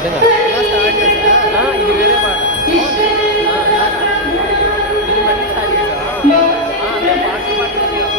అర్థం కాదు. ఇలా స్టార్ట్ చేసా. ఇది వేరే పాట. ఇది మళ్ళీ స్టార్ట్ చేసా. అదే పాటలు పాటలు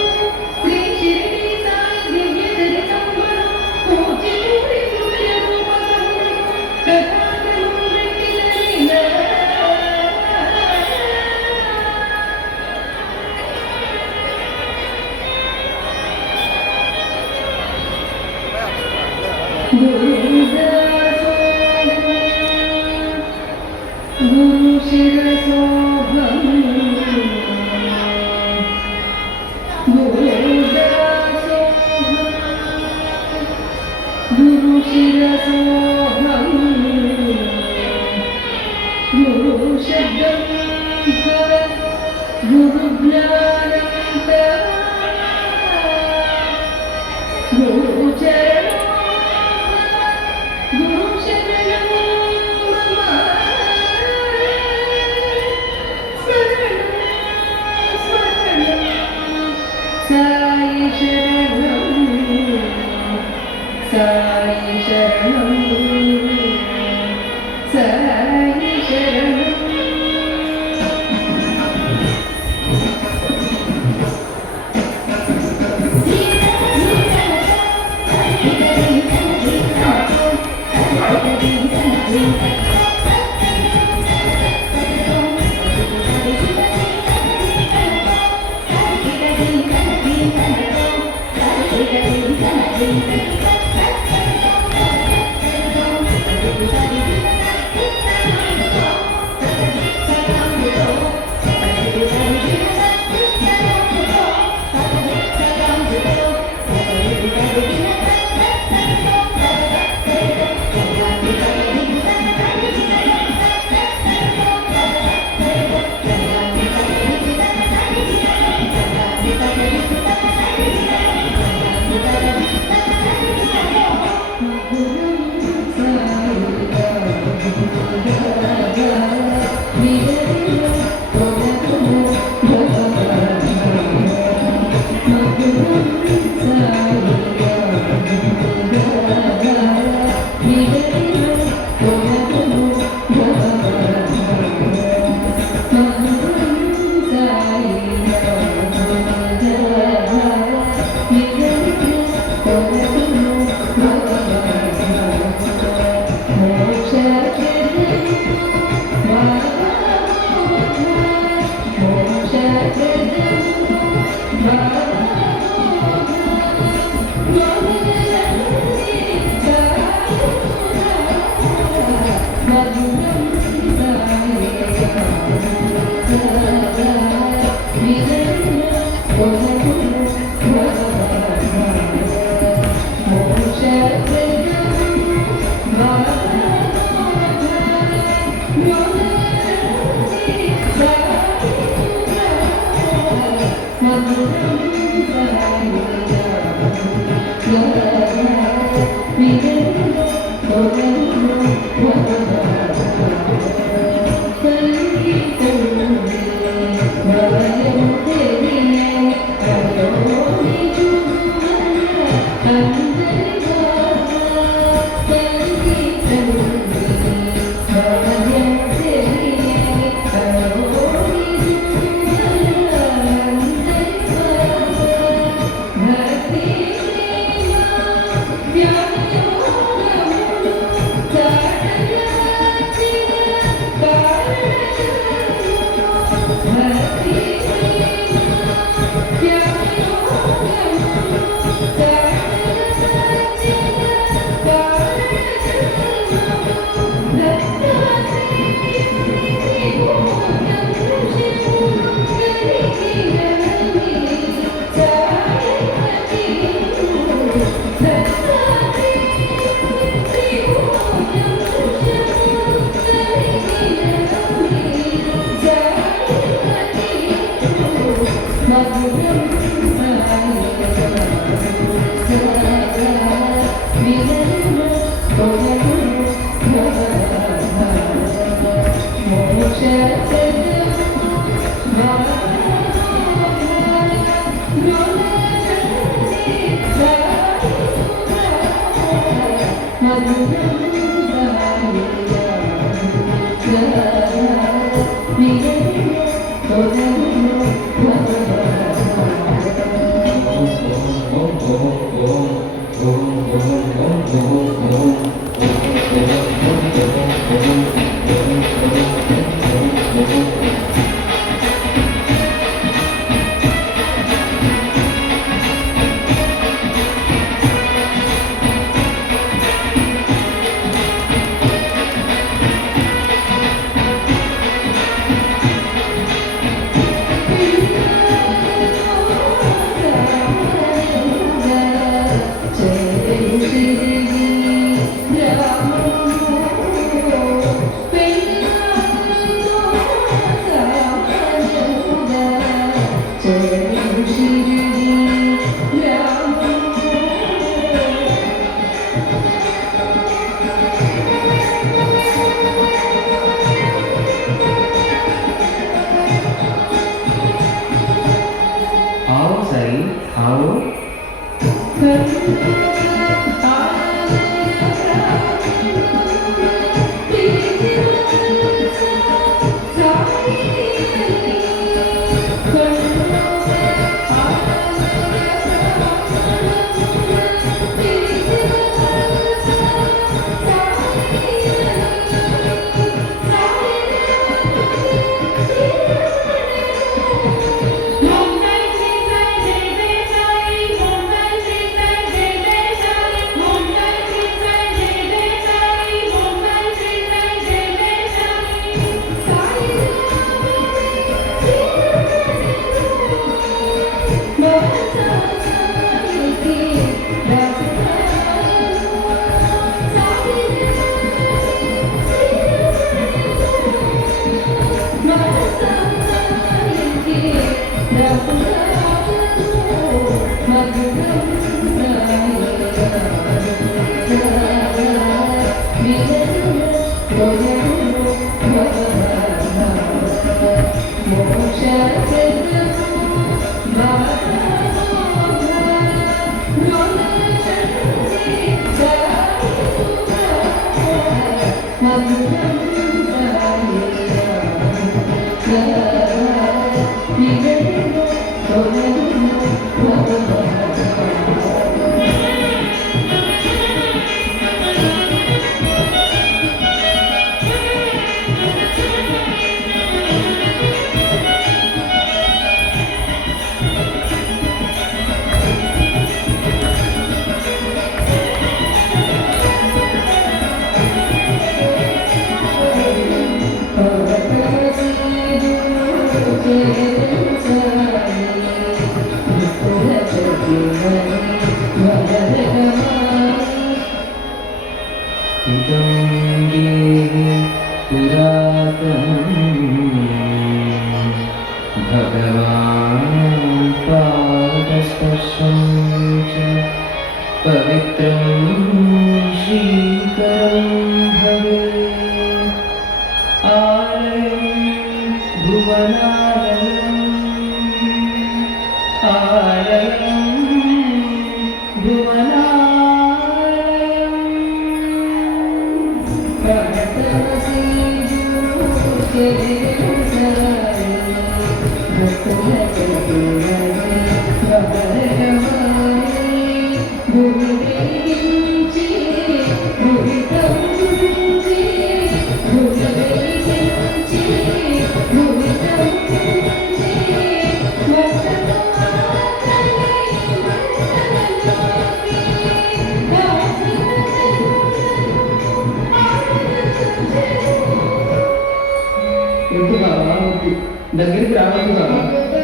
దగ్గరికి రావద్దు బాబా,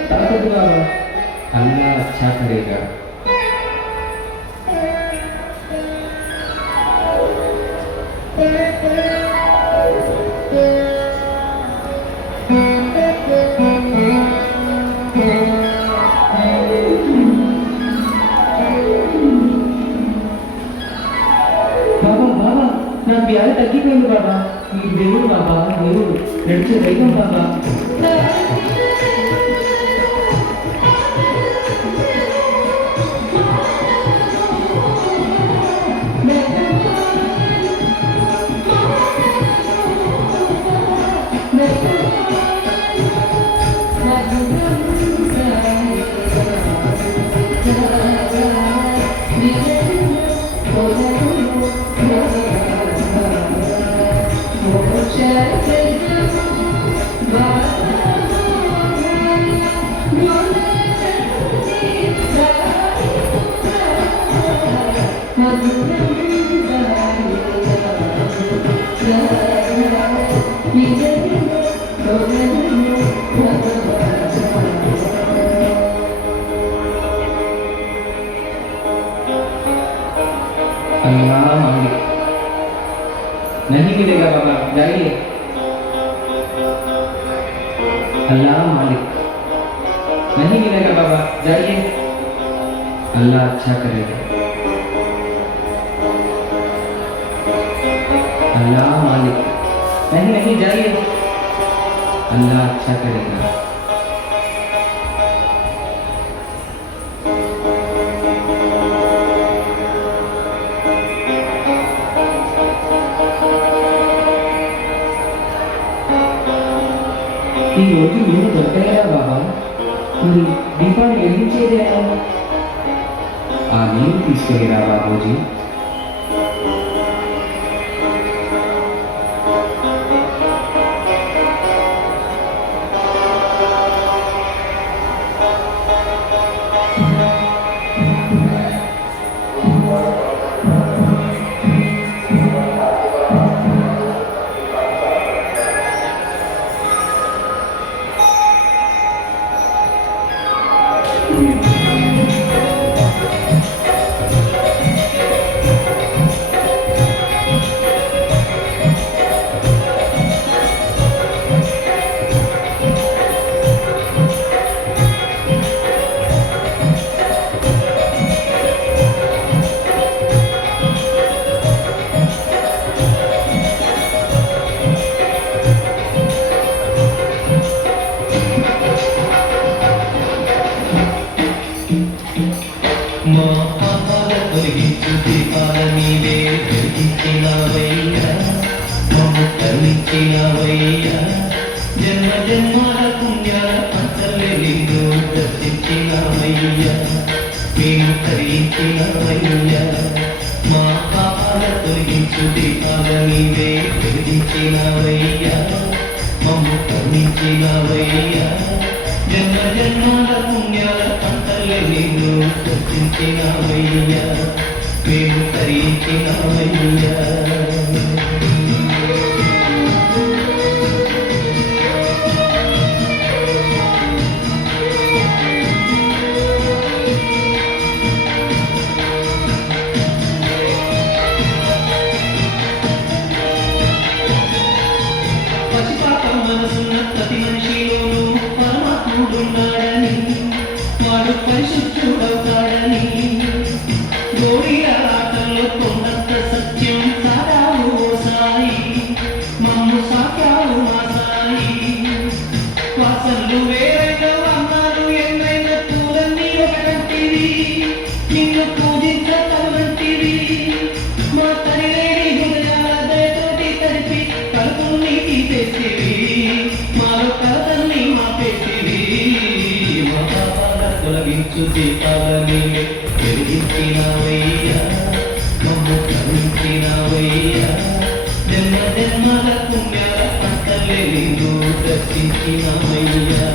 తాకద్దు బాబా. అల్లా అచ్చా కరేగా. బాబా బాబా, నా వ్యాధి తగ్గిపోయింది బాబా. ఈ దేవుడు బాబా, దేవుడు నడిచే దైవం బాబా. अल्लाह मालिक नहीं मिलेगा बाबा, जाइए। अल्लाह मालिक नहीं मिलेगा बाबा, जाइए। अल्लाह अच्छा करेगा। अल्लाह मालिक नहीं नहीं, जाइए। अल्लाह अच्छा करेगा। ఈ రోజు నేను దొరకలేదా బాబా? మరి దీపాన్ని వెలిగించేది ఎలా? ఆ నీళ్ళు తీసుకెళ్ళిరా బాబూజీ. జన్మ జన్మాల పుణ్యాల పంచలే నిన్ను దర్శించినవయ్యా, మేము తరించినవయ్యా. మా పాపాల తొలగించు దీపాల నీవే వెలిగించినవయ్యా, మమ్ము కరుణించినవయ్యా. జన్మ జన్మాల పుణ్యాల పంచలే నిన్ను దర్శించినవయ్యా, మేము తరించినవయ్యా. ప్రతి మనిషిలోనూ పరమాత్ముడున్నాడని, వాడు పరిశుద్ధుడవుతాడని, గోడిల ఆటల్లో కొండంత సత్యం సారావు ఓ సాయి, మమ్ము సాక్యావు మా సాయి. వాసనలు వేరైన అన్నారు ఎన్నైనా పూలన్నీ ఒకటంటివి, నిన్ను పూజించటవంటివి. మా తల్లిలేని హృదయాల దయతోటి తరిపి కలుపుని తీసేసివి, తొలగించు దీపాల నీవే వెలిగించినవయ్యా, మమ్ము కరుణించినవయ్యా. జన్మ జన్మల పుణ్యాల పంటలే నిన్ను దర్శించినవయ్యా,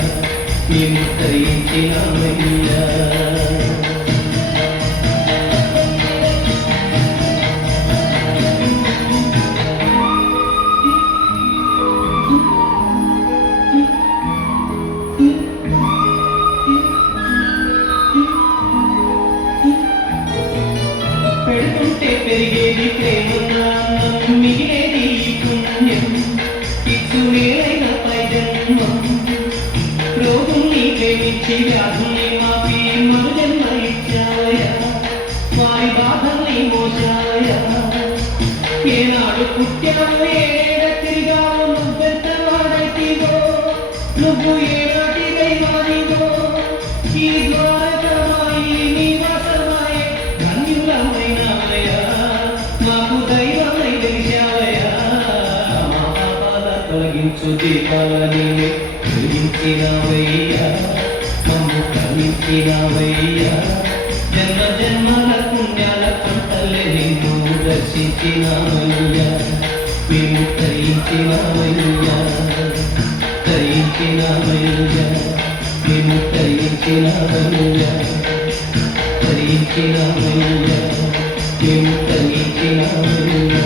మేము తరించినవయ్యా. పెడుతుంటే పెరిగేది ప్రేమన్నాన్నం, మిగిలేది పుణ్యం, ఇచ్చునేలైన పైజన్మం. రోగుల్ని ప్రేమించి వ్యాధుల్ని మాపి మరు జన్మ ఇచ్చావయా, వారి బాధల్ని మోసావయా. ఏనాడు పుట్టావు ఏడ తిరిగావు, నువ్వెంత వాడైతివో, నువ్వు ఏనాటి దైవానివో. ఈ ద్వారకమాయి నివాసమాయే ధన్యులమైనవయా, మాకు దైవమై వెలిశావయా. మా పాపాల తొలగించు దీపాల నీవే వెలిగించినవయ్యా, మమ్ము కరుణించినవయ్యా. జన్మ జన్మల పుణ్యాల పంటలే నిన్ను దర్శించినవయ్యా, మేము తరించినవయ్యా, తరించినవయ్యా, మేము తరించినవయ్యా, తరించినవయ్యా, మేము తరించినవయ్యా.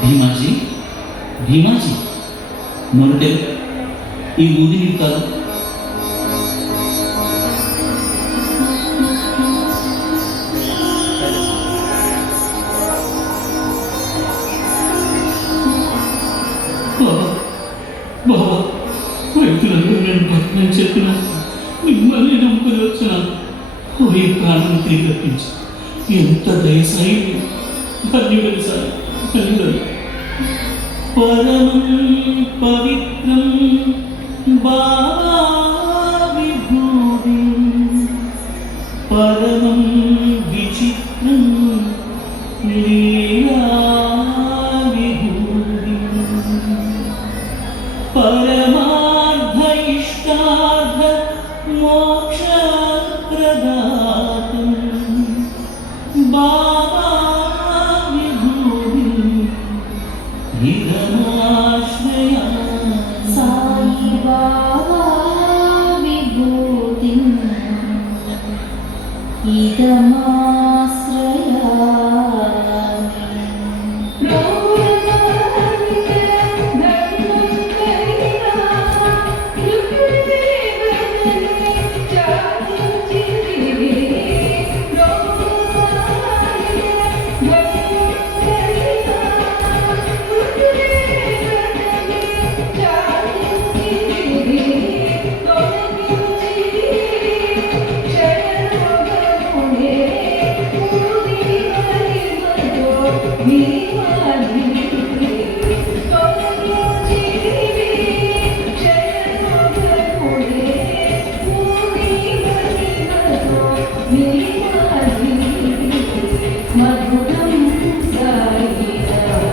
భీమాజీ భీమాజీ మొరటే ఈ ఊది నీరు కాదు. బాబా రైతులందరూ నేను భక్తులని చెప్పిన మిమ్మల్ని నమ్ముకుని వచ్చినాను. ఈ ప్రాణం తిరిగి రప్పించి ఎంత దయసాయి ధన్యుడు సార్ ధన్యుడు. పరమం పవిత్రం బాబా విభూతి పరమం విచిత్రం లీలా విభూతి పరమార్థ ఇష్టార్థ మోక్ష ప్రదాతం బాబా విభూతి ఇదమాశ్రయ సాయి బాబా విభూతి మధురం సాయి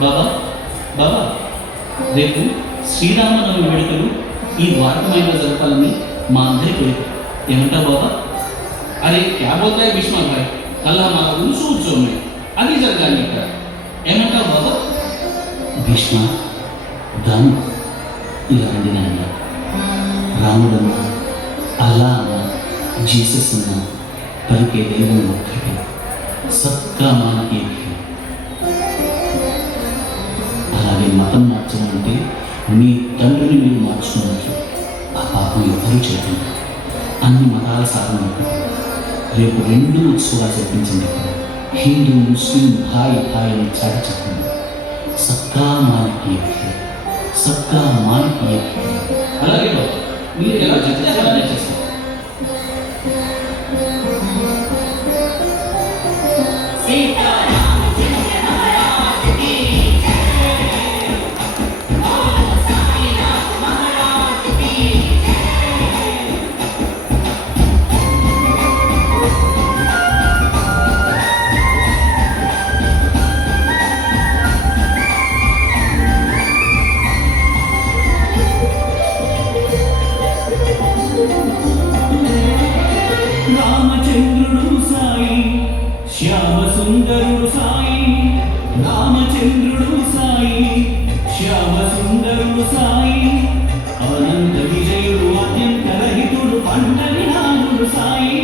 బాబా బాబా రేపు శ్రీరామనవమి వేడుకలు ఈ ద్వారకమాయిలో జరపాలని మా అందరి కోరిక. ఏమంటావు బాబా? అరే క్యా బోల్తాయి భీష్మ భాయ్, కల్ హమారా ఉన్సు ఉత్సవ్ మే అది జరగాలి ఇక్కడ. ఏమంటావు బాబా? భీష్మ దాను ఇలా రండి నాయన. రాముడన్నా, అల్లా అన్నా, జీసస్ అన్నా పలికే దైవం ఒక్కటే. సబ్కా మాన ఏక్ హై. అలాగే మతం మార్చడం అంటే మీ తండ్రిని మీరు మార్చుకున్నట్లు. ఆ పాపం ఎవరూ చేయకుండా అన్ని మతాల సాధన ఒకటి. రేపు 2 ఉత్సవాలు జరిపించండి. హిందూ ముస్లిం భాయ్ భాయ్ అని చాటి చెప్పండి. సబ్కా మానకి ఏక్ హై, సబ్కా మానకి ఏక్ హై. అలాగే బాబు, మీరు ఎలా చెప్తే అలానే చేస్తారు. రామచంద్రుడు సాయి, శ్యామ సుందరుడు సాయి. రామచంద్రుడు సాయి, శ్యామ సుందరుడు సాయి. అనంత విజయుడు, అత్యంత రహితుడు, పంటని నానుడు సాయి.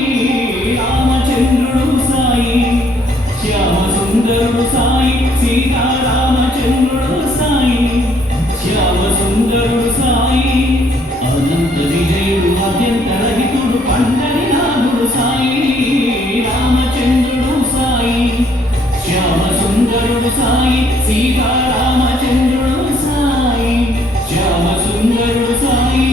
రామచంద్రుడు సాయి, శ్యామ సుందరుడు సాయి. సీతారామచంద్రుడు సాయి, శ్యామ సుందరుడు సాయి. అనంత విజయుడు, అత్యంత రహితుడు, పంటని నానుడు సాయి. రామచంద్రుడు సాయి, శ్యామ సుందరుడు సాయి. సీతారామచంద్రుడు సాయి, శ్యామ సుందరుడు సాయి.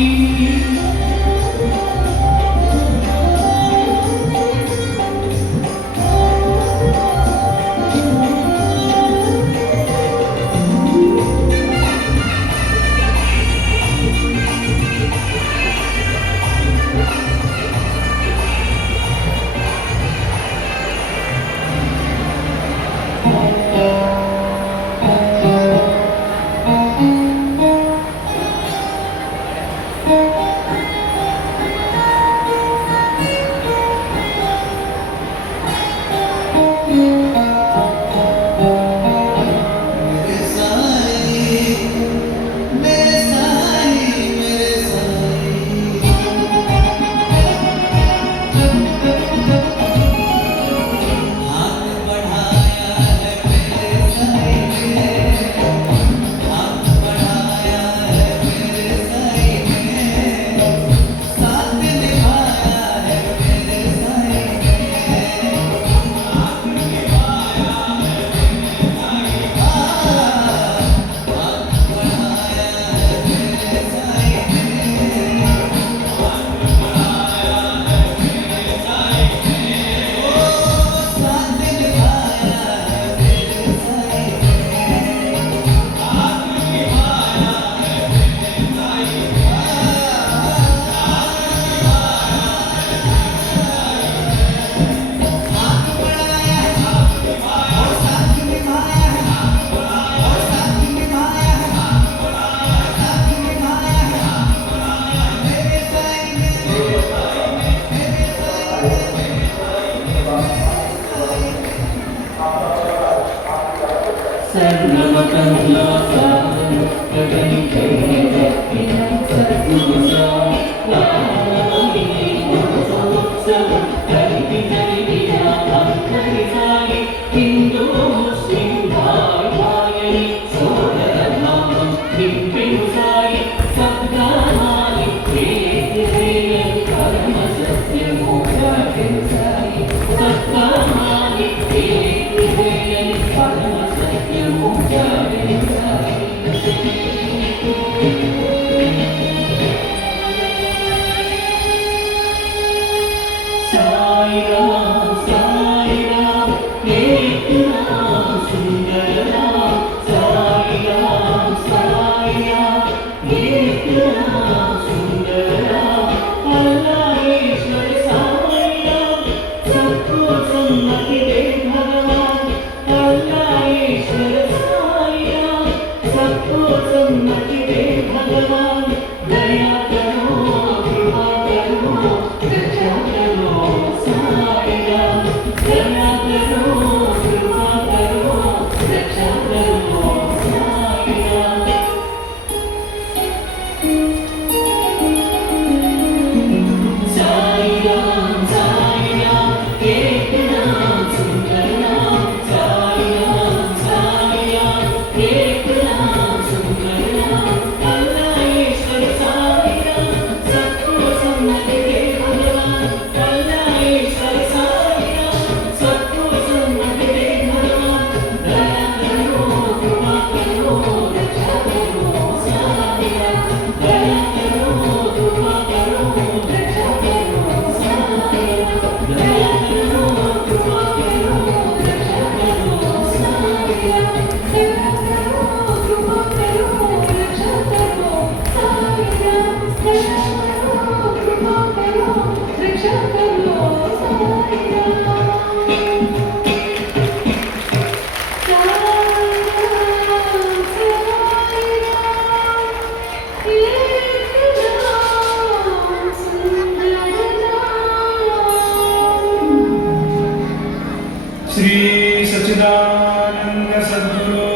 श्री सच्चिदानंद सद्गुरु